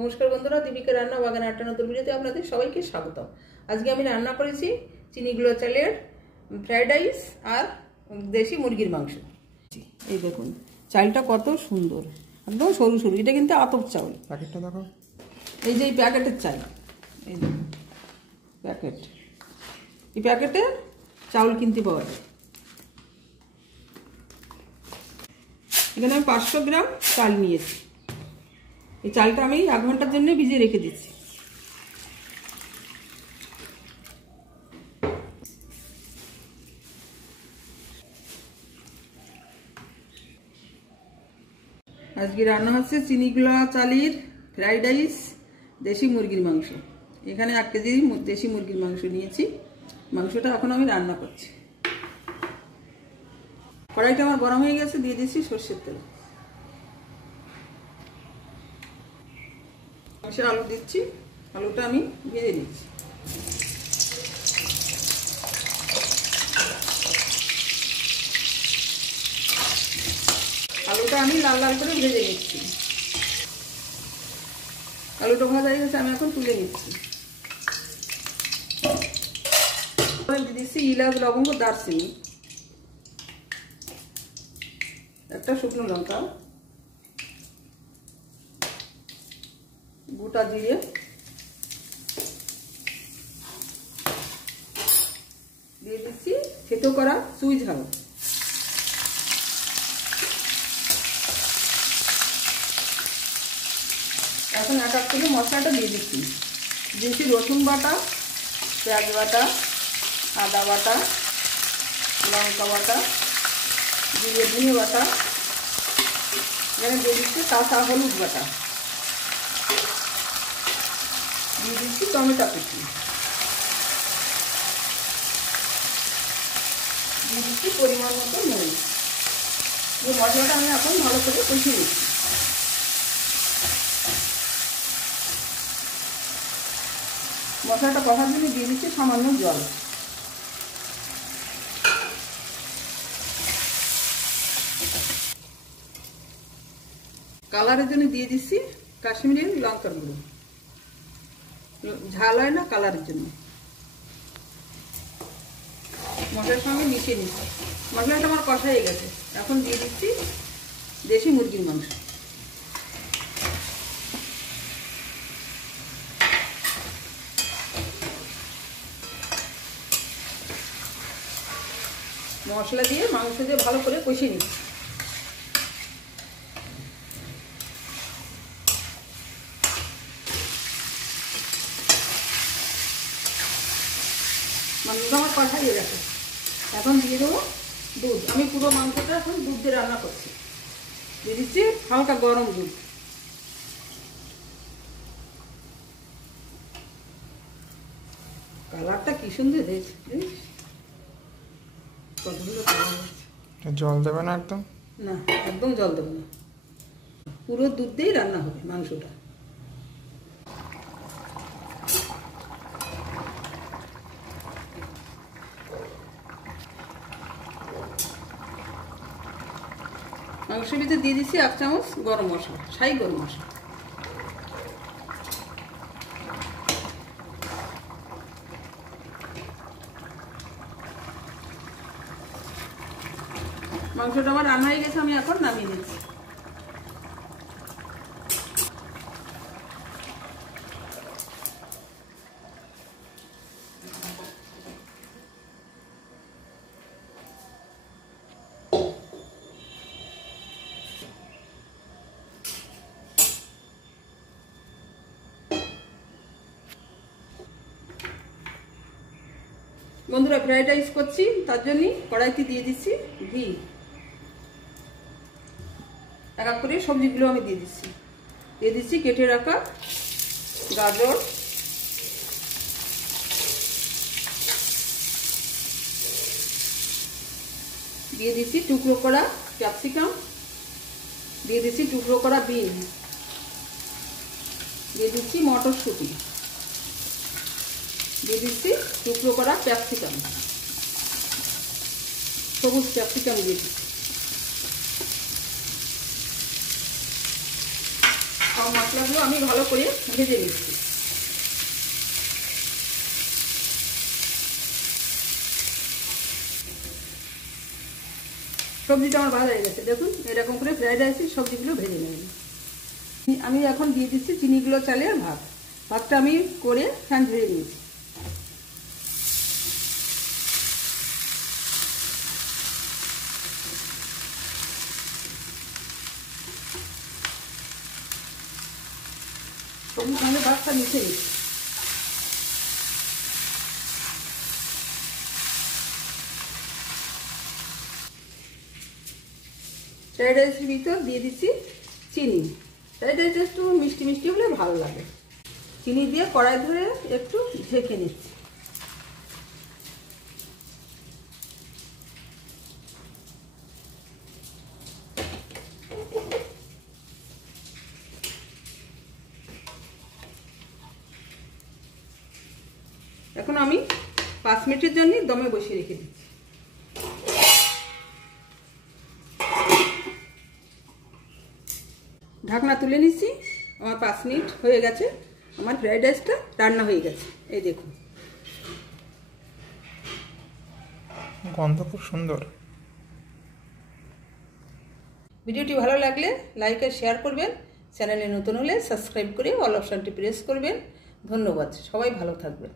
নমস্কার বন্ধুরা, দীপিকা রান্না বাগান আটটা নতুন ভিডিওতে আপনাদের সবাইকে স্বাগতম। আজকে আমি রান্না করেছি চিনি গুঁড়ো চালের ফ্রাইড রাইস আর দেশি মুরগির মাংস। এই দেখুন চালটা কত সুন্দর, একদম সরু সরু। এটা কিন্তু আতপ চাউল। প্যাকেটটা দেখো, এই যে এই প্যাকেটের চাল, এই দেখুন প্যাকেট। এই প্যাকেটে চাউল কিনতে পাওয়া যায়। এখানে আমি 500 গ্রাম চাল নিয়েছি। এই চালটা আমি 1 ঘন্টার জন্য ভিজিয়ে রেখে দিচ্ছি। আজকে রান্না হচ্ছে চিনি গুঁড়া চালের ফ্রাইড রাইস দেশি মুরগির মাংস। এখানে 1 কেজি দেশি মুরগির মাংস নিয়েছি। মাংসটা এখন আমি রান্না করছি। কড়াইটা আমার গরম হয়ে গেছে, দিয়ে দিচ্ছি সরষের তেল। মাংসের আলু দিচ্ছি, আলুটা আমি ভেজে নিচ্ছি। আলুটা আমি লাল লাল করে ভেজে নিচ্ছি। আলুটা ভাজা হয়ে গেছে, আমি এখন তুলে নিচ্ছি। দিয়ে দিচ্ছি ইলাচ, লবঙ্গ, দারচিনি, একটা শুকনো লঙ্কা, গোটা জিরে, দিয়ে দিচ্ছি থেতো করা চুই ঝাল। এখন এক এক করে মশলাটা দিয়ে দিচ্ছি। দিয়েছি রসুন বাটা, পেঁয়াজ বাটা, আদা বাটা, লঙ্কা বাটা, জিরে ধনে বাটা, এখানে দিয়ে দিচ্ছি কাঁচা হলুদ বাটা, দিয়ে দিচ্ছি টমেটো কুচি, দিয়ে দিচ্ছি পরিমাণ মতো নুন। এই মশলাটা আমি এখন ভালো করে কষিয়ে নিচ্ছি। মশলাটা কষার জন্য দিয়ে দিচ্ছি সামান্য জল। কালারের জন্য দিয়ে দিচ্ছি কাশ্মীরি লঙ্কার গুঁড়ো। ঝাল হয় না, কালারের জন্য। মশলার সঙ্গে মিশিয়ে নিচ্ছি। মশলাটা আমার কষা হয়ে গেছে, এখন দিয়ে দিচ্ছি দেশি মুরগির মাংস। মশলা দিয়ে মাংস দিয়ে ভালো করে কষিয়ে নিচ্ছি। মাংসটা আমার কষা হয়ে গেছে, এখন দিয়ে দেবো দুধ। আমি পুরো মাংসটা এখন দুধ দিয়ে রান্না করছি। দিয়ে দিচ্ছি হালকা গরম দুধ। কালারটা কি সুন্দর হয়েছে, কতগুলো কালার হয়েছে। জল দেবে না একদম? না, একদম জল দেবো না, পুরো দুধ দিয়েই রান্না হবে মাংসটা। মাংসের ভিতরে দিয়ে দিচ্ছি 1 চামচ গরম মশলা, শাহি গরম মশলা। মাংসটা আমার রান্না হয়ে গেছে, আমি এখন নামিয়ে নিচ্ছি। বন্ধুরা, ফ্রাইড রাইস করছি, তার জন্য কড়াইতে দিয়ে দিচ্ছি ঘি। এক এক করে সবজিগুলো আমি দিয়ে দিচ্ছি। দিয়ে দিচ্ছি কেটে রাখা গাজর, দিয়ে দিচ্ছি টুকরো করা ক্যাপসিকাম, দিয়ে দিচ্ছি টুকরো করা বিন, দিয়ে দিচ্ছি মটরশুঁটি, দিয়ে দিচ্ছি টুকরো করা ক্যাপসিকাম, সবুজ ক্যাপসিকাম দিয়ে দিচ্ছি। সব মশলাগুলো আমি ভালো করে ভেজে নিচ্ছি। সবজিটা আমার ভাজা হয়ে গেছে, দেখুন এরকম করে ফ্রাইড রাইসের সবজিগুলো ভেজে নেব। আমি এখন দিয়ে দিচ্ছি চিনিগুলো চালের ভাত। ভাতটা আমি করে ফ্যান ঝরিয়ে নিয়েছি। সবুজ সঙ্গে ভাতটা মিশিয়ে দিচ্ছি। ফ্রাইড রাইসের ভিতর দিয়ে দিচ্ছি চিনি। ফ্রাইড রাইসটা একটু মিষ্টি মিষ্টি হলে ভালো লাগে। চিনি দিয়ে কড়াই ধরে একটু ঢেকে নিচ্ছি। এখন আমি 5 মিনিটের জন্য দমে বসিয়ে রেখে দিচ্ছি। ঢাকনা তুলে নিচ্ছি। আমার 5 মিনিট হয়ে গেছে। আমার ফ্রাইড রাইসটা রান্না হয়ে গেছে। এই দেখুন, গন্ধ খুব সুন্দর। ভিডিওটি ভালো লাগলে লাইক আর শেয়ার করবেন। চ্যানেলে নতুন হলে সাবস্ক্রাইব করে অল অপশনটি প্রেস করবেন। ধন্যবাদ, সবাই ভালো থাকবেন।